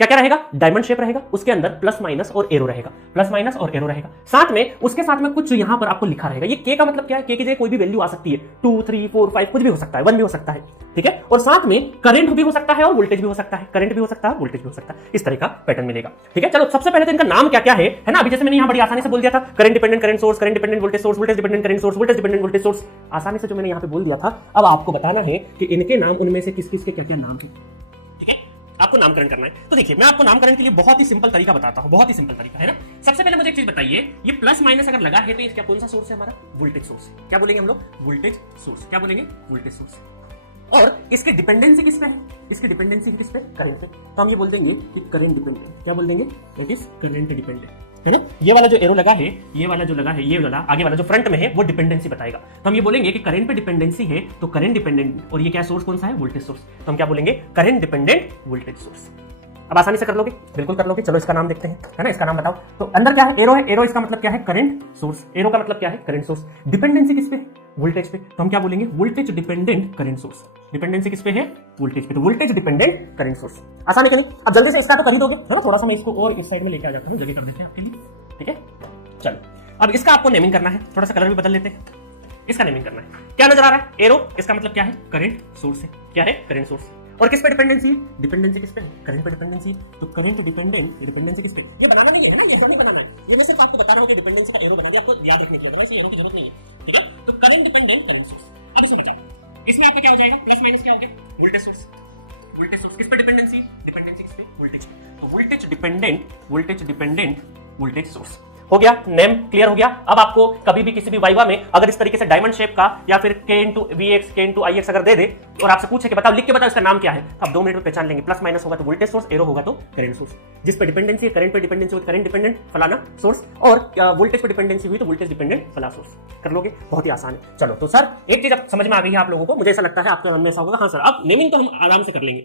क्या क्या रहेगा, डायमंड शेप रहेगा, उसके अंदर प्लस माइनस और एरो रहेगा, प्लस माइनस और एरो रहेगा, साथ में उसके साथ में कुछ यहां पर आपको लिखा रहेगा। ये के का मतलब क्या है, के की जगह कोई भी वैल्यू आ सकती है, 2 3 4 5 कुछ भी हो सकता है, 1 भी हो सकता है, ठीक है। और साथ में करंट भी हो सकता है और वोल्टेज भी हो सकता है, करंट भी हो सकता है, वोल्टेज भी हो सकता है, इस तरह का पैटर्न मिलेगा, ठीक है। चलो सबसे पहले तो इनका नाम क्या क्या है ना। अभी जैसे मैंने यहां बड़ी आसानी से बोल दिया था, current dependent current source, current dependent voltage source, voltage dependent current source, voltage dependent voltage source, आसानी से जो मैंने यहां पे बोल दिया था। अब आपको बताना है कि इनके नाम उनमें से किस किस के क्या क्या नाम है, ठीक है। आपको नामकरण करना है। तो देखिए मैं आपको नामकरण के लिए बहुत ही सिंपल तरीका बताता हूं, बहुत ही सिंपल तरीका है ना। सबसे पहले मुझे एक चीज बताइए, ये प्लस माइनस अगर लगा है तो ये क्या कौन सा सोर्स है हमारा, वोल्टेज सोर्स। क्या बोलेंगे हम लोग, वोल्टेज सोर्स। क्या बोलेंगे, वोल्टेज सोर्स। और इसकी डिपेंडेंसी किस पे है, इसकी डिपेंडेंसी किस पे, करंट पे। तो हम ये बोल देंगे कि करंट डिपेंडेंट। क्या बोल देंगे, इट इज करंट डिपेंडेंट, है ना। ये वाला जो एरो लगा है, ये वाला जो लगा है, ये वाला आगे वाला जो फ्रंट में है वो डिपेंडेंसी बताएगा। तो हम ये बोलेंगे कि करंट पे डिपेंडेंसी है तो करंट डिपेंडेंट, और ये क्या सोर्स कौन सा है, वोल्टेज सोर्स। तो हम क्या बोलेंगे, करंट डिपेंडेंट वोल्टेज सोर्स। अब आसानी से कर लोगे, बिल्कुल कर लोगे। चलो इसका नाम देखते हैं, है ना। इसका नाम बताओ। तो अंदर क्या है, एरो है, एरो इसका मतलब क्या है, करंट सोर्स। एरो का मतलब क्या है, करंट सोर्स। डिपेंडेंसी किस पे, वोल्टेज पे। तो हम क्या बोलेंगे, voltage dependent current source. Dependency किस पे है, वोल्टेज पे, तो वोल्टेज डिपेंडेंट करंट सोर्स। आसानी से नहीं। अब जल्दी से इसका तो कर ही दोगे, है ना। थोड़ा सा मैं इसको और इस साइड में लेके आ जाता हूँ, जल्दी कर देते हैं आपके लिए, ठीक है। चलो अब इसका आपको नेमिंग करना है, थोड़ा सा कलर भी बदल लेते हैं। इसका नेमिंग करना है, क्या नजर आ रहा है, एरो, इसका मतलब क्या है, करंट सोर्स है। क्या है, करंट सोर्स। और किस पे डिपेंडेंसी, डिपेंडेंसी किस पे, करंट पे डिपेंडेंसी। तो करंट डिपेंडेंट, डिपेंडेंसी किस पे, ये बनाना नहीं है ना, ये सब नहीं बनाना है, ये मैं सिर्फ आपको बता रहा हूं कि डिपेंडेंसी का एरो बना दिया, आपको याद रखने के लिए, वैसे एरो की जरूरत नहीं है, ठीक है। तो करंट डिपेंडेंट करंट सोर्स। अब इसे बताओ, इसमें आपका क्या हो जाएगा, प्लस माइनस क्या हो गया, वोल्टेज सोर्स। वोल्टेज सोर्स किस पे डिपेंडेंसी, डिपेंडेंसी किस पे, वोल्टेज पे। तो voltage dependent, voltage dependent voltage source हो गया। नेम क्लियर हो गया। अब आपको कभी भी किसी भी वाइवा में अगर इस तरीके से डायमंड शेप का या फिर k इंटू वी एक्स, के इंटू आई एक्स अगर दे दे और आपसे पूछे कि बताओ, लिख के बताओ इसका नाम क्या है, तो आप 2 मिनट में पहचान लेंगे। प्लस माइनस होगा तो वोल्टेज सोर्स, एरो होगा तो करंट सोर्स। जिस पे डिपेंडेंसी है, करंट पे डिपेंडेंसी हुई, करंट डिपेंडेंट फलाना सोर्स, और वोल्टेज पे डिपेंडेंसी हुई तो वोल्टेज डिपेंडेंट फला सोर्स। कर लोगे, बहुत ही आसान है। चलो तो सर एक चीज अब समझ में आ गई है आप लोगों को, मुझे ऐसा लगता है आपके मन में ऐसा होगा, हाँ सर अब नेमिंग तो हम आराम से कर लेंगे।